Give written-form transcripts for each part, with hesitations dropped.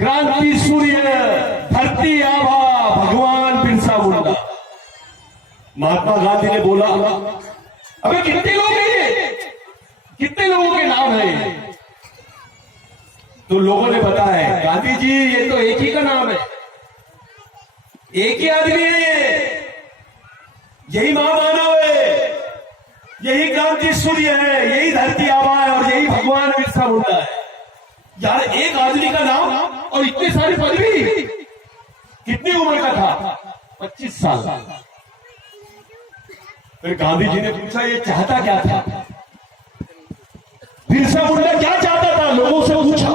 क्रांति सूर्य धरती आभा भगवान बिरसा मुंडा। महात्मा गांधी ने बोला, अबे कितने लोग हैं ये, कितने लोगों के नाम है? तो लोगों ने बताया, गांधी जी ये तो एक ही का नाम है, एक ही आदमी है ये, यही महामानव है, यही क्रांति सूर्य है, यही धरती आभा है और यही भगवान बिरसा मुंडा है। यार एक आदमी का नाम और इतनी सारी पदवी। कितनी उम्र का था? 25 साल। फिर गांधी जी ने पूछा ये चाहता क्या था? बिरसा मुंडा क्या चाहता था? लोगों से पूछा,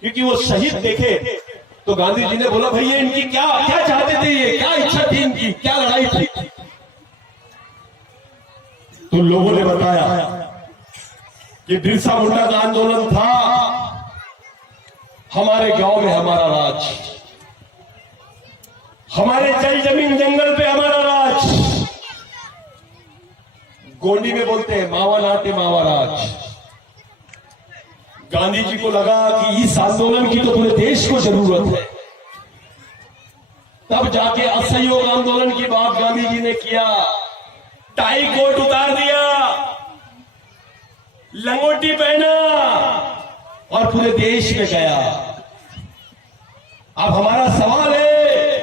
क्योंकि वो शहीद देखे। तो गांधी जी ने बोला, भाई ये इनकी क्या क्या चाहते थे, ये क्या इच्छा थी इनकी, क्या लड़ाई थी? तो लोगों ने बताया कि बिरसा मुंडा का आंदोलन था हमारे गांव में हमारा राज, हमारे जल जमीन जंगल पे हमारा राज। गोंडी में बोलते हैं मावा नाते मावा राज। गांधी जी को लगा कि इस आंदोलन की तो पूरे देश को जरूरत है। तब जाके असहयोग आंदोलन की बात गांधी जी ने किया, टाई कोट उतार दिया, लंगोटी पहना और पूरे देश में गया। अब हमारा सवाल है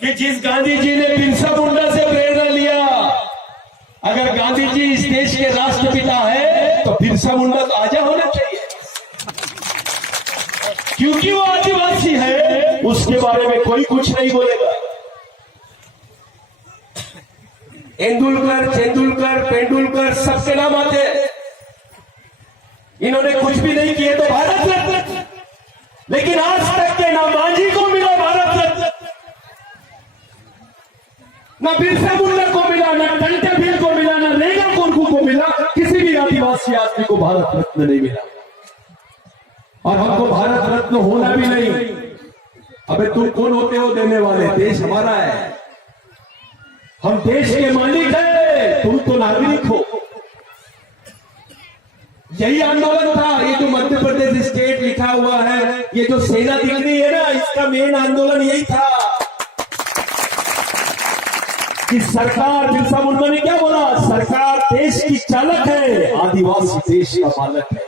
कि जिस गांधी जी ने बिरसा मुंडा से प्रेरणा लिया, अगर गांधी जी इस देश के राष्ट्रपिता है तो बिरसा मुंडा तो आजा होना चाहिए, क्योंकि वो आदिवासी है, उसके बारे में कोई कुछ नहीं बोलेगा। तेंदुलकर, तेंदुलकर सबके नाम आते हैं, इन्होंने कुछ भी नहीं किए तो भारत रत्न, लेकिन आज तक के ना मांझी को मिला भारत रत्न, ना बिरसा मुंडा को मिला, ना टंटेभील को मिला, ना रेगा कोरकू को मिला, किसी भी आदिवासी आदमी को भारत रत्न नहीं मिला। और हमको भारत रत्न होना भी नहीं। अबे तुम कौन होते हो देने वाले? देश हमारा है, हम देश के मालिक हैं, तुम तो नागरिक हो। यही आंदोलन था। ये जो मध्य प्रदेश स्टेट लिखा हुआ है, ये जो सेना दिख रही है ना, इसका मेन आंदोलन यही था कि सरकार, बिरसा मुंडा ने क्या बोला, सरकार देश की चालक है, आदिवासी देश का मालक है।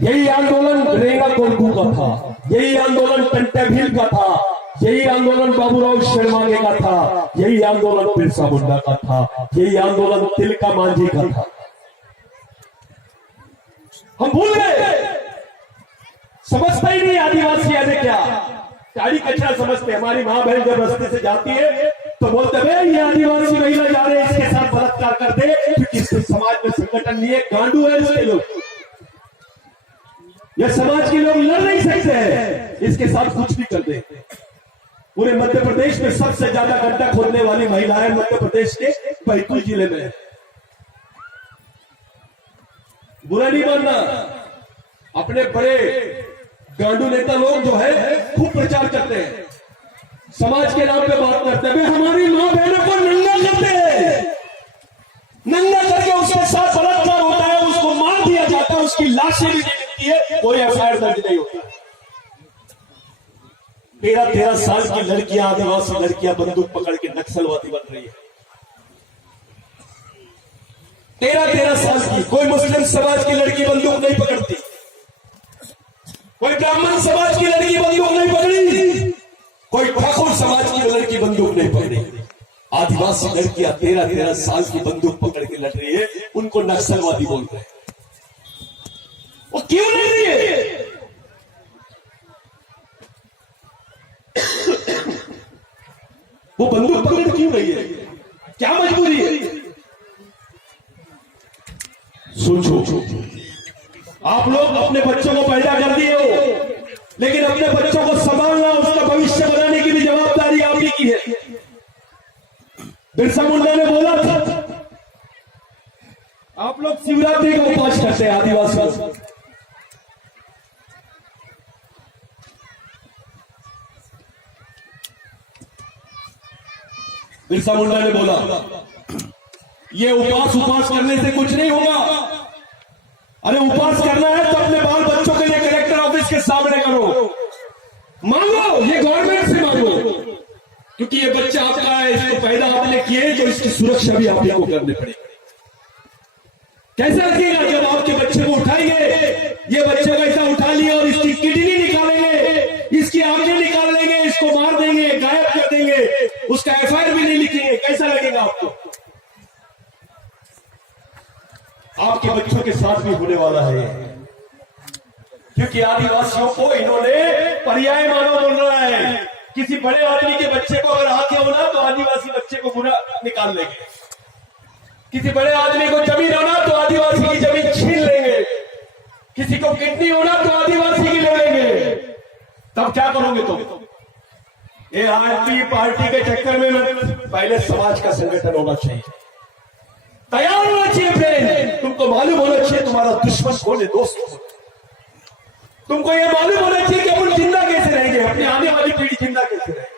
यही आंदोलन रेगा कोरकू का था, यही आंदोलन टंटेभील का था, यही आंदोलन बाबूराव शेरमांगे का था, यही आंदोलन बिरसा मुंडा का था, यही आंदोलन तिलका मांझी का था। हम भूल गए, समझता ही नहीं आदिवासी याद क्या गाड़ी कचरा समझते। हमारी मां बहन जब रास्ते से जाती है तो बोलते भाई ये आदिवासी महिला जा रहे हैं, इसके साथ बलात्कार कर दे, क्योंकि इसके समाज में संगठन नहीं है, गांडू है इसके लोग, ये समाज के लोग लड़ नहीं सकते हैं, इसके साथ कुछ भी कर दे। पूरे मध्य प्रदेश में सबसे ज्यादा गड्ढा खोदने वाली महिलाएं मध्य प्रदेश के बैतूल जिले में है। बुरा नहीं मानना, अपने बड़े गांडू नेता लोग जो है खूब प्रचार करते हैं, समाज के नाम पे बात करते हैं, हमारी मां बहनों को नंगा करते हैं, नंगा करके उसके साथ बलात्कार होता है, उसको मार दिया जाता है, उसकी लाशें भी नहीं मिलती है, कोई एफआईआर दर्ज नहीं होता। 13-13 साल की लड़कियां, आदिवासी लड़कियां बंदूक पकड़ के नक्सलवादी बन रही है। 13-13 साल की। कोई मुस्लिम समाज की लड़की बंदूक नहीं पकड़ती, कोई ब्राह्मण समाज की लड़की बंदूक नहीं पकड़ी, कोई ठाकुर समाज की लड़की बंदूक नहीं पकड़ी। आदिवासी लड़कियां 13-13 साल की बंदूक पकड़ के लड़ रही है, उनको नक्सलवादी बोल रहे हैं। वो क्यों लड़ रही है? वो बंदूक पकड़ क्यों रही है? क्या मजबूरी है? सोचो, आप लोग अपने बच्चों को पैदा कर दिए हो, लेकिन अपने बच्चों को संभालना, उसका भविष्य बनाने की भी जवाबदारी आप ही की है। बिरसा मुंडा ने बोला था, आप लोग शिवरात्रि का उपवास करते हैं आदिवासी, बिरसा मुंडा ने बोला ये उपवास करने से कुछ नहीं होगा, अरे उपवास करना है तो अपने बाल बच्चों के लिए कलेक्टर ऑफिस के सामने करो, मांगो, ये गवर्नमेंट से मांगो, क्योंकि ये बच्चा आपका है, इसको पैदा आपने किए तो इसकी सुरक्षा भी आप को करनी पड़ेगी। कैसा लगेगा जब आपके बच्चे को उठाएंगे, ये बच्चे को ऐसा उठा लिया और इसकी किडनी निकालेंगे, इसकी आंखें निकाल लेंगे, इसको मार देंगे, गायब कर देंगे, उसका एफआईआर भी नहीं लिखेंगे, कैसा लगेगा आपको? आपके बच्चों के साथ भी होने वाला है, क्योंकि आदिवासियों को इन्होंने पर्याय मानव बोल रहा है। किसी बड़े आदमी के बच्चे को अगर आंखें होना तो आदिवासी बच्चे को बुरा निकाल लेंगे, किसी बड़े आदमी को जमीन होना तो आदिवासी की जमीन छीन लेंगे, किसी को किडनी होना तो आदिवासी की ले लेंगे। तब क्या करोगे तुम? ये आरपी पार्टी के चक्कर में पहले समाज का संगठन होना चाहिए, तैयार होना चाहिए फ्रेंड। तुमको मालूम होना चाहिए तुम्हारा दुश्मन कौन है, दोस्त। तुमको ये मालूम होना चाहिए कि अपन जिंदा कैसे रहेंगे, अपनी आने वाली पीढ़ी जिंदा कैसे रहेगी।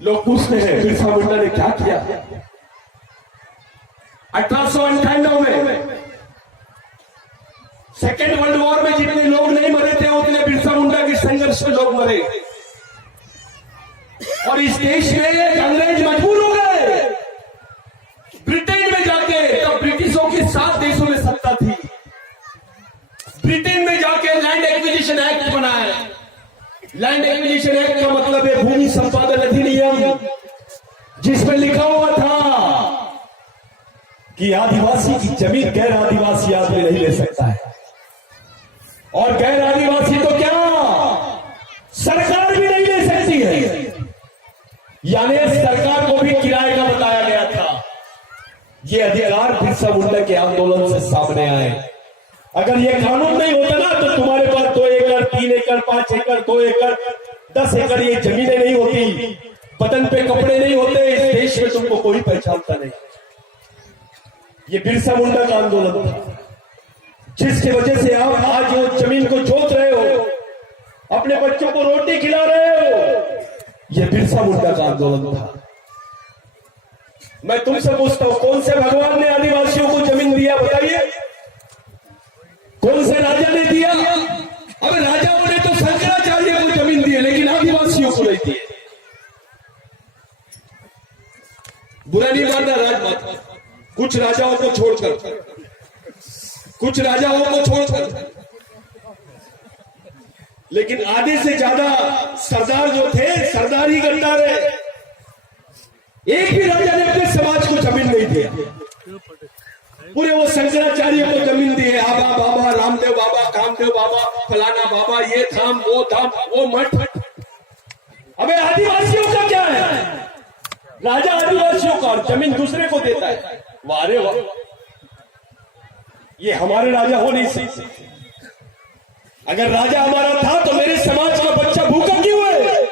लोग पूछते हैं बिरसा मुंडा ने क्या किया 1898 में, सेकेंड वर्ल्ड वॉर में जितने लोग नहीं मरे थे उतने बिरसा मुंडा के संघर्ष में लोग मरे, और इस देश में अंग्रेज मजबूर हो गए ब्रिटेन में जाके। तब ब्रिटिशों की 7 देशों में सत्ता थी, ब्रिटेन में जाके लैंड एक्विजिशन एक्ट बनाया। लैंड एक्विजिशन एक्ट का मतलब है भूमि संपादन अधिनियम, जिसमें लिखा हुआ था कि आदिवासी की जमीन गैर आदिवासी आदमी नहीं ले सकता है, और गैर आदिवासी तो क्या सरकार भी नहीं ले सकती है। यानी सरकार को भी किराए का बताया गया था। ये अधिकार बिरसा मुंडा के आंदोलन से सामने आए। अगर ये कानून नहीं होता ना तो तुम्हारे पास 2 एकड़ 3 एकड़ 5 एकड़ 2 एकड़ 10 एकड़ ये जमीनें नहीं होती, बदन पे कपड़े नहीं होते, इस देश में तुमको कोई पहचानता नहीं। ये बिरसा मुंडा का आंदोलन था, जिसकी वजह से आप आज वो जमीन को जोत रहे हो, अपने बच्चों को रोटी खिला रहे हो। ये बिरसा मुंडा का आंदोलन था। मैं तुमसे पूछता हूं, कौन से भगवान ने आदिवासियों को जमीन दिया बताइए? कौन से राजा ने दिया? अबे राजाओं ने तो शंकराचार्य को जमीन दी है, लेकिन आदिवासियों को नहीं दिए। बुरा नहीं मानना राजमाता, कुछ राजाओं को छोड़कर, कुछ राजाओं को छोड़कर, लेकिन आधे से ज्यादा सरदार जो थे, सरदार ही गद्दार है। एक भी राजा ने अपने समाज को जमीन नहीं दिया, पूरे वो शंकराचार्य को जमीन दी है। आबा बाबा, रामदेव बाबा, कामदेव बाबा, फलाना बाबा, ये धाम वो धाम वो मठ। अबे आदिवासियों का क्या है? राजा आदिवासियों का, जमीन दूसरे को देता है। वारे वाह, ये हमारे राजा हो नहीं सकते। अगर राजा हमारा था तो मेरे समाज का बच्चा भूखा क्यों है?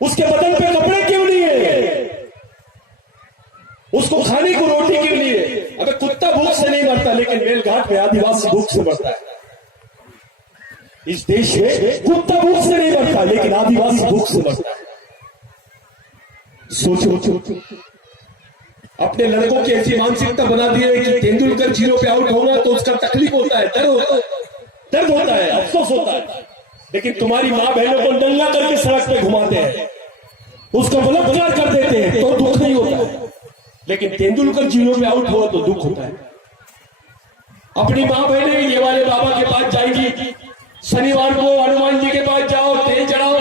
उसके बदन पे कपड़े क्यों नहीं है? उसको खाने को रोटी क्यों नहीं है? अबे कुत्ता भूख से नहीं मरता, लेकिन मेलघाट में आदिवासी भूख से मरता है। इस देश में कुत्ता भूख से नहीं मरता, लेकिन आदिवासी भूख से मरता है। सोचो, अपने लड़कों की ऐसी मानसिकता बना दी है कि तेंदुलकर 0 पे आउट होगा तो उसका तकलीफ होता है, दर्द होता है, अफसोस होता है। लेकिन तुम्हारी माँ बहनों को नंगा करके सड़क पे घुमाते हैं, उसका बलात्कार कर देते हैं तो दुख नहीं होता है, लेकिन तेंदुलकर 0 पे आउट हुआ तो दुख होता है। अपनी माँ बहनें ये वाले बाबा के पास जाएगी, शनिवार को हनुमान जी के पास जाओ, तेल चढ़ाओ,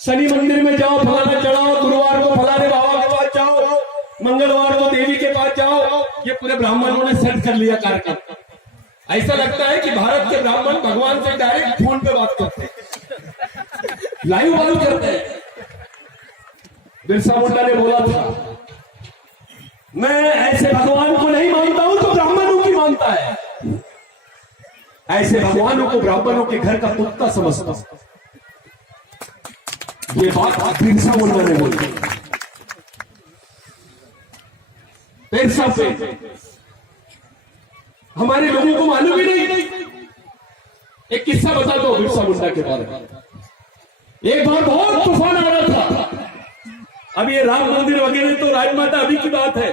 शनि मंदिर में जाओ, फलाना चढ़ाओ, गुरुवार को फलाने बाबा के पास जाओ, मंगलवार को देवी के पास जाओ। ये पूरे ब्राह्मणों ने सेट कर लिया कार्यक्रम। ऐसा लगता है कि भारत के ब्राह्मण भगवान से डायरेक्ट फोन पे बात करते हैं, लाइव बात करते हैं। बिरसा मुंडा ने बोला था, मैं ऐसे भगवान को नहीं मानता हूं तो ब्राह्मणों की मानता है। ऐसे भगवानों को ब्राह्मणों के घर का कुत्ता समझता हूं। ये बात बिरसा मुंडा ने बोली। बिरसा पे हमारे लोगों को मालूम ही नहीं। एक किस्सा बता दो बिरसा मुंडा के बारे में। एक बार बहुत तूफान आ रहा था। अब ये राम मंदिर वगैरह तो राजमाता अभी की बात है,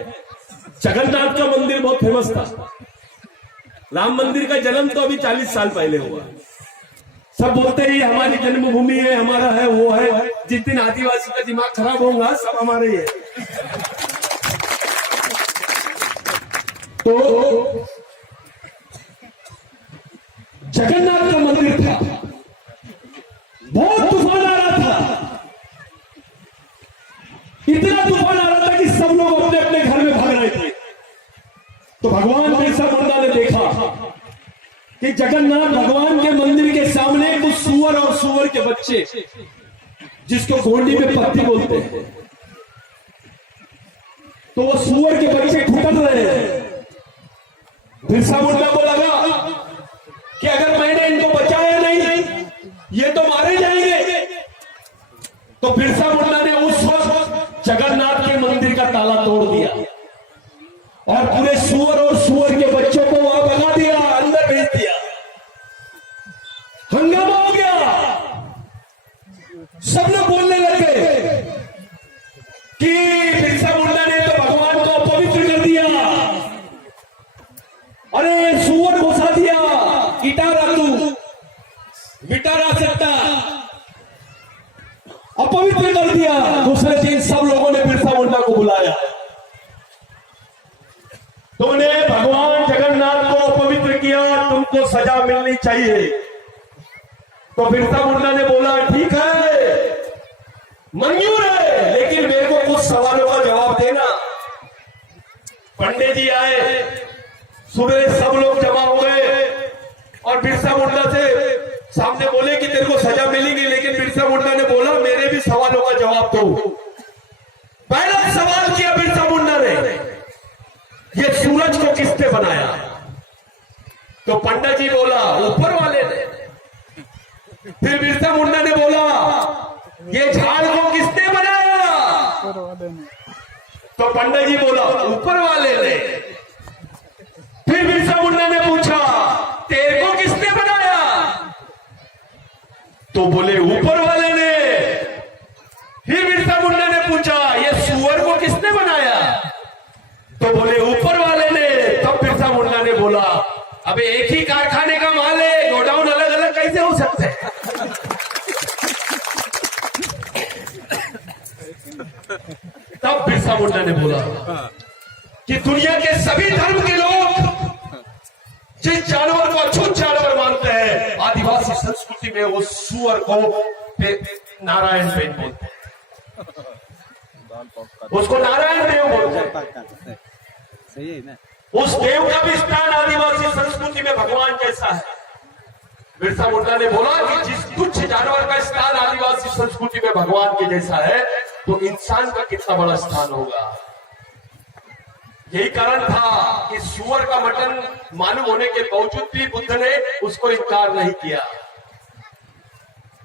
जगन्नाथ का मंदिर बहुत फेमस था। राम मंदिर का जन्म तो अभी 40 साल पहले हुआ। सब बोलते हैं हमारी जन्मभूमि है, हमारा है, वो है। जिस दिन आदिवासी का दिमाग खराब होगा सब हमारे ही है। तो जगन्नाथ का मंदिर था, बहुत तूफान आ रहा था, इतना तूफान आ रहा था कि सब लोग अपने अपने घर में भाग रहे थे। तो भगवान बिरसा मुंडा ने देखा कि जगन्नाथ भगवान के मंदिर के सामने कुछ सुअर और सुअर के बच्चे, जिसको गोंडी में पत्ती बोलते हैं, तो वो सुअर के बच्चे खुटक रहे हैं। बिरसा मुंडा को लगा कि अगर मैंने इनको बचाया नहीं ये तो मारे जाएंगे। तो बिरसा मुंडा ने उस वक्त जगन्नाथ के मंदिर का ताला तोड़ दिया और पूरे सुअर और सुअर के बच्चों को वहां भगा दिया, अंदर भेज दिया। हंगामा हो गया, सब लोग बोलने लगे कि बिरसा मुंडा ने तो भगवान को अपवित्र कर दिया, अरे सुअर घुसा दिया, गिटारा तू मिटारा सकता, अपवित्र कर दिया। दूसरे दिन सब लोगों ने बिरसा मुंडा को बुलाया, तुमने भगवान जगन्नाथ को अपवित्र किया, तुमको सजा मिलनी चाहिए। तो बिरसा मुंडा ने बोला ठीक है, मंजूर है, लेकिन मेरे को कुछ सवालों का जवाब देना। पंडित जी आए, सुबह सब लोग जमा हो गए और बिरसा मुंडा से सामने बोले कि तेरे को सजा मिलेगी, लेकिन बिरसा मुंडा ने बोला मेरे भी सवालों का जवाब दो। पहला सवाल किया बिरसा मुंडा ने, ये सूरज को किसने बनाया? तो पंडित जी बोला ऊपर वाले ने। फिर बिरसा मुंडा ने बोला ये झाड़ को किसने बनाया? तो पंडित जी बोला ऊपर वाले ने। फिर बिरसा मुंडा ने पूछा तेरे को किसने बनाया? तो बोले ऊपर वाले ने। फिर बिरसा मुंडा ने पूछा ये सुअर को किसने बनाया? तो बोले ऊपर वाले ने। तब बिरसा मुंडा ने बोला अबे एक ही कारखाने का माल है, गोडाउन अलग अलग कैसे हो सकते हैं? तब बिरसा मुंडा ने बोला कि दुनिया के सभी धर्म के लोग जिस जानवर को अछूत जानवर मानते हैं, आदिवासी संस्कृति में वो सुअर को नारायण पेट बोलते हैं, उसको नारायण देव बोलते हैं। सही है ना? उस देव का भी स्थान आदिवासी संस्कृति में भगवान जैसा है। बिरसा मुंडा ने बोला कि जिस तुच्छ जानवर का स्थान आदिवासी संस्कृति में भगवान के जैसा है, तो इंसान का कितना बड़ा स्थान होगा। यही कारण था कि सुअर का मटन मालूम होने के बावजूद भी बुद्ध ने उसको इनकार नहीं किया।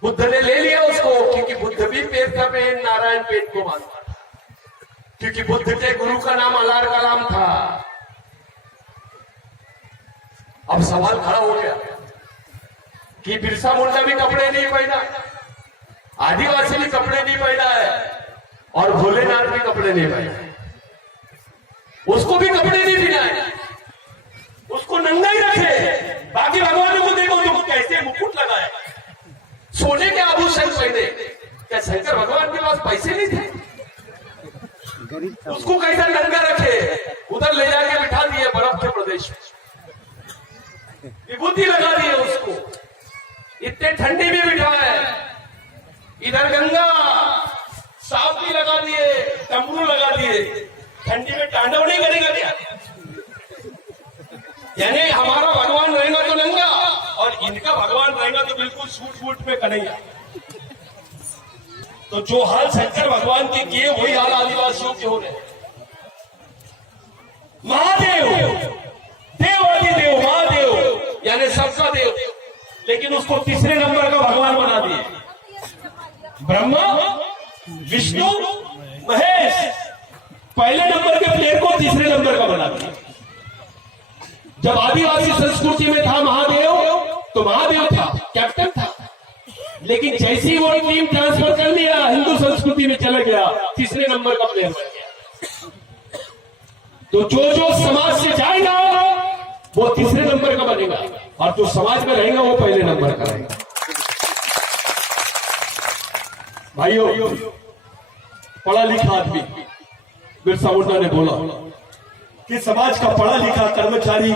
बुद्ध ने ले लिया उसको, क्योंकि बुद्ध भी पेट का पेट नारायण पेट को मानता था, क्योंकि बुद्ध के गुरु का नाम अलार कलाम था। अब सवाल खड़ा हो गया कि बिरसा मुंडा भी कपड़े नहीं पहना, आदिवासी भी कपड़े नहीं पहना है, और भोलेनाथ भी कपड़े नहीं पहना, उसको भी कपड़े नहीं पहनाए, उसको नंगा ही रखे। बाकी भगवान को देखो तुम कैसे मुकुट लगाए, सोने के आभूषण पहने। क्या शंकर भगवान के पास पैसे नहीं थे? उसको कैसा नंगा रखे, उधर ले जाके बिठा दिए बर्फ के प्रदेश में, विभूति लगा दिए उसको, इतने ठंडी में बिठाए, इधर गंगा सावती लगा दिए, डमरू लगा दिए, ठंडी में तांडव नहीं करेगा क्या? यानी हमारा भगवान रहेगा तो नंगा और इनका भगवान रहेगा तो बिल्कुल सूट फूट में कन्हैया। तो जो हाल शंकर भगवान के किए वही हाल आदिवासियों के हो रहे। महादेव, देवादिदेव महादेव यानी सबका देव, लेकिन उसको तीसरे नंबर का भगवान बना दिए। ब्रह्मा विष्णु महेश पहले नंबर के प्लेयर को तीसरे नंबर का बना दिया। जब आदिवासी संस्कृति में था महादेव, तो महादेव था, कैप्टन था, लेकिन जैसी वो टीम ट्रांसफर कर लिया, हिंदू संस्कृति में चला गया, तीसरे नंबर का प्लेयर बन गया। तो जो समाज से जाएगा वो तीसरे नंबर का बनेगा, और जो समाज में रहेगा वो पहले नंबर का रहेगा। भाइयों, पढ़ा लिखा आदमी बिरसा मुंडा ने बोला कि समाज का पढ़ा लिखा कर्मचारी,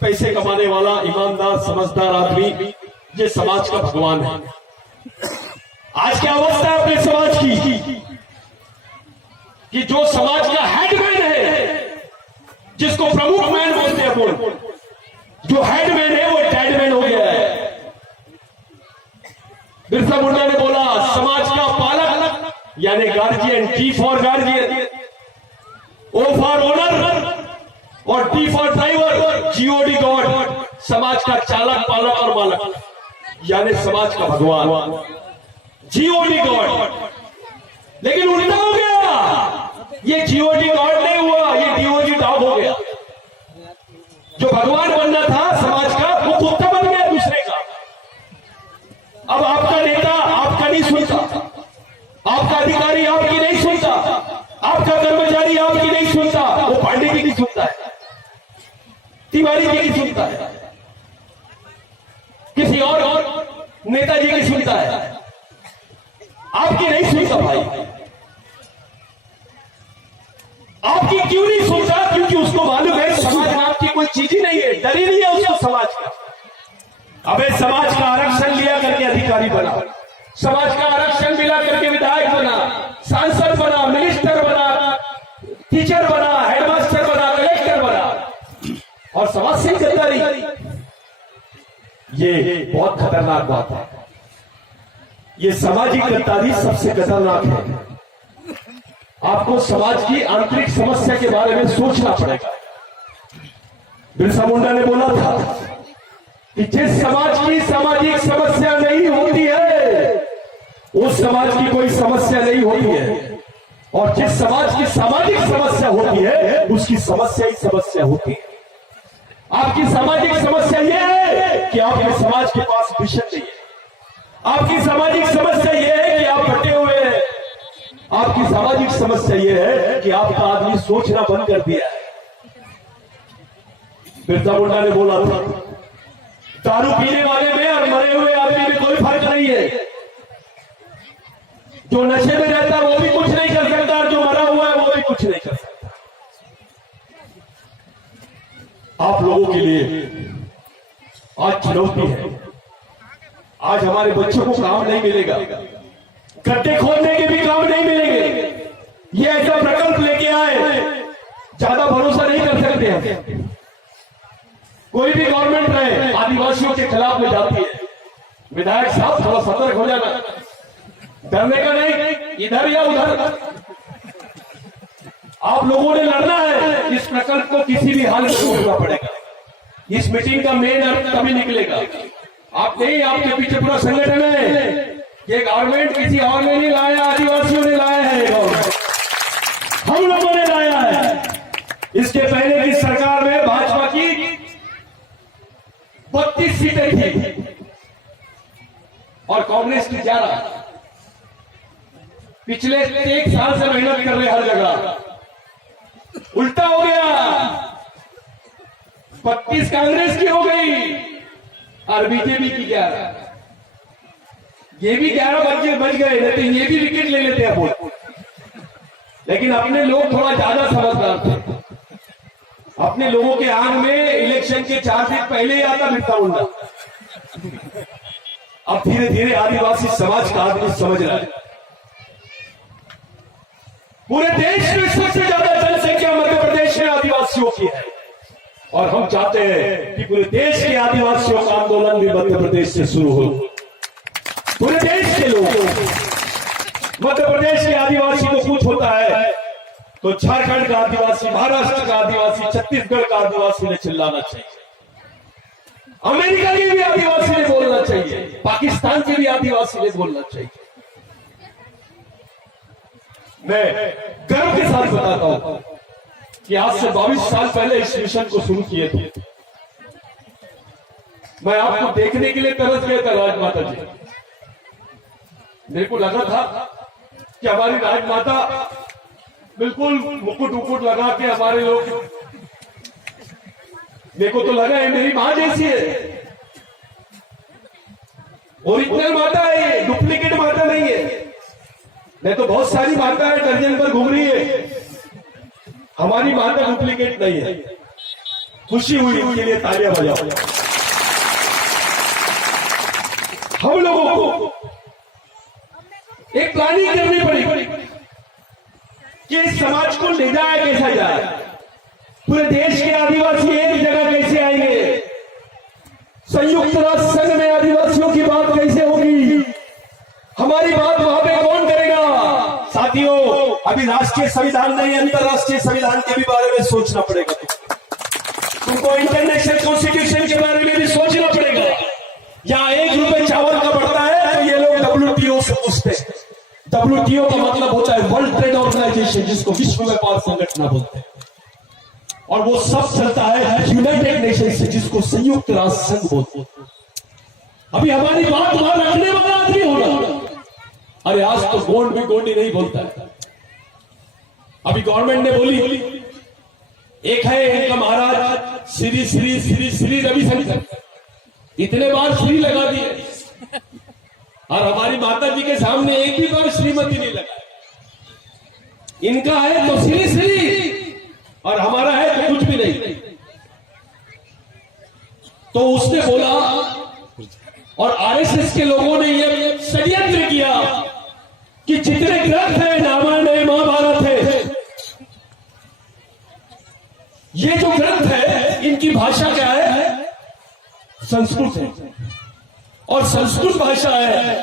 पैसे कमाने वाला, ईमानदार, समझदार आदमी ये समाज का भगवान है। आज क्या अवस्था है अपने समाज की कि जो समाज का हेडमैन है, जिसको प्रमुख मैन बोलते हैं, बोल जो हेडमैन है वो डेडमैन हो गया है। बिरसा मुंडा ने बोला समाज का पालक यानी guardian, T for guardian, O for owner और T for driver, G O D god, समाज का चालक, पालक और मालक यानी समाज का भगवान, जीओडी गॉड। लेकिन उल्टा हो गया, ये जीओडी गॉड नहीं हुआ, ये डीओजी डॉग हो गया। जो भगवान बनना था समाज का वो कुत्ता बन गया दूसरे का। अब आपका नेता आपका नहीं सुनता, आपका अधिकारी आपकी नहीं सुनता, आपका कर्मचारी आपकी नहीं सुनता, वो पांडे की नहीं सुनता है, तिवारी की नहीं सुनता है, किसी और नेताजी की सुनता है, आपकी नहीं सुनता। भाई आपकी क्यों नहीं सुनता? क्योंकि उसको मालूम है समाज नाम की कोई चीज ही नहीं है, डर ही नहीं है उसको समाज का। अबे समाज का आरक्षण लिया करके अधिकारी बना, समाज का आरक्षण मिला करके विधायक बना, सांसद बना, मिनिस्टर बना, टीचर बना, हेडमास्टर बना, कलेक्टर बना, और समाज से गद्दारी। ये बहुत खतरनाक बात है। ये सामाजिक गद्दारी सबसे खतरनाक है। आपको समाज की आंतरिक समस्या के बारे में सोचना पड़ेगा। बिरसा मुंडा ने बोला था कि जिस समाज की सामाजिक समस्या नहीं होती है उस समाज की कोई समस्या नहीं होती है, और जिस समाज की सामाजिक समस्या होती है उसकी समस्या ही समस्या होती है। आपकी सामाजिक समस्या यह है कि आपके समाज के पास विजन नहीं है। आपकी सामाजिक समस्या यह है कि आप बटे हुए हैं। आपकी सामाजिक समस्या यह है कि आपका आदमी सोचना बंद कर दिया है। बिरसा मुंडा ने बोला था दारू पीने वाले में और मरे हुए आदमी में कोई फर्क नहीं है। जो नशे में रहता है वो भी कुछ नहीं कर सकता, और जो मरा हुआ है वो भी कुछ नहीं कर सकता। आप लोगों के लिए आज चुनौती है। आज हमारे बच्चों को काम नहीं मिलेगा, गड्ढे खोदने के भी काम नहीं मिलेंगे। ये ऐसा प्रकल्प लेके आए, ज्यादा भरोसा नहीं कर सकते हैं। कोई भी गवर्नमेंट रहे आदिवासियों के खिलाफ में जाती है। विधायक साहब थोड़ा सतर्क हो जाना, डरने का नहीं, इधर या उधर आप लोगों ने लड़ना है। इस प्रकल्प को किसी भी हाल में रोकना पड़ेगा। इस मीटिंग का मेन अर्थ तभी निकलेगा। आप नहीं, आपके पीछे पूरा संगठन है। ये गवर्नमेंट किसी और ने नहीं लाया, आदिवासियों ने लाया है, हम लोगों ने लाया है। इसके पहले की सरकार में भाजपा की 32 सीटें थी और कांग्रेस की 11। पिछले 1 साल से मेहनत कर रहे हर जगह, उल्टा हो गया। 32 कांग्रेस की हो गई और बीजेपी की 11। ये भी 11 बच गए, नहीं तो ये भी विकेट ले लेते हैं वो। लेकिन अपने लोग थोड़ा ज्यादा समझदार थे। अपने लोगों के आंख में इलेक्शन के 4 दिन पहले ही आता बिरसा मुंडा। अब धीरे धीरे आदिवासी समाज का आदमी समझ रहा है। पूरे देश में सबसे ज्यादा जनसंख्या मध्य प्रदेश में आदिवासियों की है, और हम चाहते हैं कि पूरे देश के आदिवासियों का आंदोलन भी मध्य प्रदेश से शुरू हो। पूरे देश के लोग, मध्य प्रदेश के आदिवासी को कुछ होता है तो झारखंड का आदिवासी, महाराष्ट्र का आदिवासी, छत्तीसगढ़ का आदिवासी ने चिल्लाना चाहिए। अमेरिका के भी आदिवासी ने बोलना चाहिए, पाकिस्तान के भी आदिवासी ने बोलना चाहिए। मैं गर्व के साथ बताता हूं कि आज से 22 साल पहले इस मिशन को शुरू किए थे। मैं आपको देखने के लिए तरस गया था राजमाता जी। मेरे को लगा था कि हमारी राजमाता बिल्कुल मुकुट उकुट लगा के हमारे लोग मेरे को तो लगा है मेरी माँ जैसी है। ओरिजिनल माता है ये, डुप्लीकेट माता नहीं है। नहीं तो बहुत सारी माता है दर्जन पर घूम रही है, हमारी माता डुप्लीकेट नहीं है। खुशी हुई उनके लिए, तालियां बजाओ। हम लोगों को एक प्लानिंग करनी पड़ी कि इस समाज को ले जाया कैसा जाए। पूरे देश के आदिवासी एक जगह कैसे आएंगे, संयुक्त राष्ट्र संघ में आदिवासियों की बात कैसे होगी, हमारी बात वहां पे कौन करेगा। साथियों, अभी राष्ट्रीय संविधान नहीं, अंतरराष्ट्रीय संविधान के भी बारे में सोचना पड़ेगा। तुमको इंटरनेशनल कॉन्स्टिट्यूशन के बारे में भी सोचना पड़ेगा। यहाँ ₹1 चावल का बढ़ता है तो ये लोग WTO से पूछते हैं। WTO का मतलब होता है वर्ल्ड ट्रेड ऑर्गेनाइजेशन, जिसको विश्व व्यापार संगठन बोलते हैं। और वो सब चलता है यूनाइटेड नेशन से, जिसको संयुक्त राष्ट्र संघ बोलते हैं। अभी हमारी बात वहां रखने वाला आदमी होगा। अरे आज तो गोंड भी गोंडी नहीं बोलता है। अभी गवर्नमेंट ने बोली, एक है इनका महाराज श्री श्री श्री श्री रविशंकर, इतने बार श्री लगा दिए और हमारी माता जी के सामने एक भी बार श्रीमती नहीं लगा। इनका है तो श्री श्री और हमारा है तो कुछ भी नहीं। तो उसने बोला, और आरएसएस के लोगों ने यह षड्यंत्र किया कि जितने ग्रंथ हैं, रामायण है, महाभारत है, ये जो ग्रंथ है इनकी भाषा क्या है, संस्कृत है। और संस्कृत भाषा है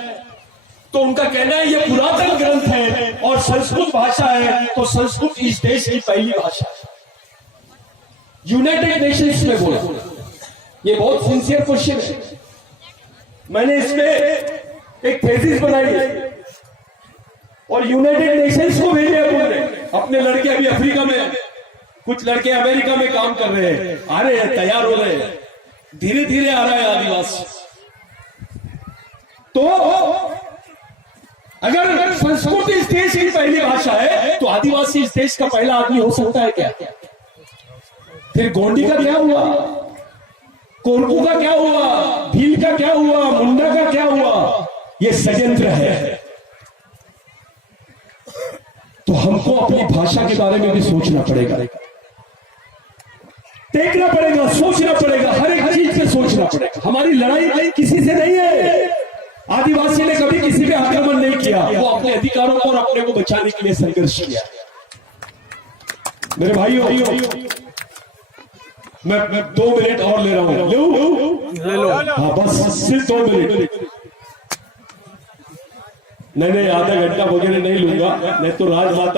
तो उनका कहना है ये पुरातन ग्रंथ है और संस्कृत भाषा है तो संस्कृत इस देश की पहली भाषा है। यूनाइटेड नेशंस में बोला, ये बहुत सिंसियर क्वेश्चन है। मैंने इसमें एक थीसिस बनाई और यूनाइटेड नेशंस को भेजे हैं। अपने लड़के अभी अफ्रीका में, कुछ लड़के अमेरिका में काम कर रहे हैं, आ रहे हैं, तैयार हो रहे हैं, धीरे धीरे आ रहा है आदिवासी। तो अगर संस्कृत इस देश की पहली भाषा है तो आदिवासी इस देश का पहला आदमी हो सकता है क्या? फिर गोंडी का क्या हुआ, कोरकू का क्या हुआ, भील का क्या हुआ, मुंडा का क्या हुआ? ये षड्यंत्र है। तो हमको अपनी भाषा के बारे में भी सोचना पड़ेगा, देखना पड़ेगा, सोचना पड़ेगा, हर एक चीज पे सोचना पड़ेगा। हमारी लड़ाई किसी से नहीं है। आदिवासी ने कभी किसी पे आक्रमण नहीं किया, वो अपने अधिकारों को और अपने को बचाने के लिए संघर्ष किया। मेरे भाइयों, मैं 2 मिनट और ले रहा हूं, ले लो। हाँ बस सिर्फ 2 मिनट, नहीं आधा घंटा वगैरह नहीं लूंगा, नहीं तो राजमाता